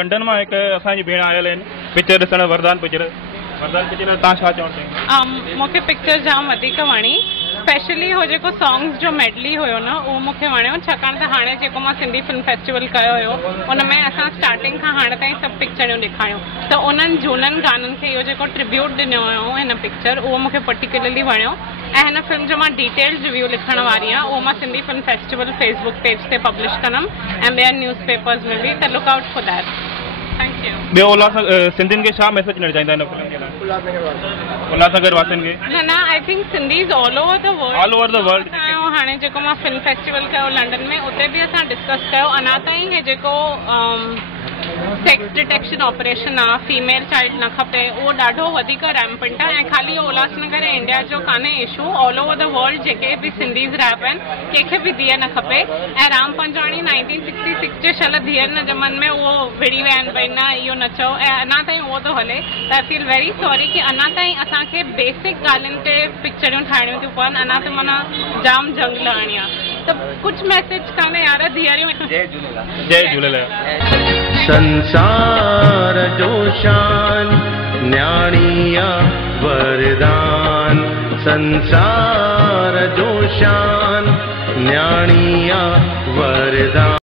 लंडन में एक असांजी भेण आयल आहिनि पिक्चर ॾिसण वरदान पिक्चर तव्हां छा चवणु चाहींदा? मूंखे पिक्चर जाम वधीक वणी स्पेशली हो जेको सॉन्ग्स जो मेडली हुयो न उहो मूंखे वणियो छाकाणि त हाणे जेको मां सिंधी फिल्म फेस्टिवल कयो हुयो उन में असां स्टार्टिंग खां हाणे ताईं सभु पिक्चरियूं ॾेखारियूं त उन्हनि झूननि गाननि खे इहो जेको ट्रिब्यूट ॾिनो हुयो हिन पिक्चर उहो मूंखे पर्टिकुलरली वणियो ऐं हिन फिल्म जो मां डिटेल्ड रिव्यू लिखण वारी आहियां उहो मां Sindhi film festival Facebook page ते पब्लिश कंदमि ऐं ॿियनि न्यूज़ पेपर्स में बि त look out for that. Thank you. ॿियो सिंधियुनि खे छा मैसेज ॾियणु चाहींदा हिन फिल्म जे लाइ? उल्हासनगर वासियुनि खे न I think Sindhis all over the world हाणे जेको मां फिल्म फेस्टिवल कयो लंडन में उते बि असां डिस्कस कयो अञा ताईं हे जेको सेक्स डिटेक्शन ऑपरेशन आहे फीमेल चाइल्ड न खपे उहो ॾाढो वधीक रैम्पेंट आहे ऐं ख़ाली उल्हासनगर ऐं इंडिया जो कान्हे issue all over the world जेके बि सिंधीज़ रहिया आहिनि कंहिंखे बि धीअ न खपे ऐं राम पंजवाणी 1966 जे शल धीअनि न ॼमनि में उहो विड़ी विया आहिनि भई न इहो न चओ ऐं अञा ताईं उहो थो हले त आई फील वेरी सॉरी की अञा ताईं असांखे बेसिक ॻाल्हियुनि ते पिक्चरियूं ठाहिणियूं थियूं पवनि अञा त माना जाम जंग लड़णी आहे त कुछ मैसेज कान्हे यार धीअरियूं। जय झूलेलाल। जय झूलेलाल। संसार जो शान न्याणिया वरदान संसार जो शान न्याणिया वरदान।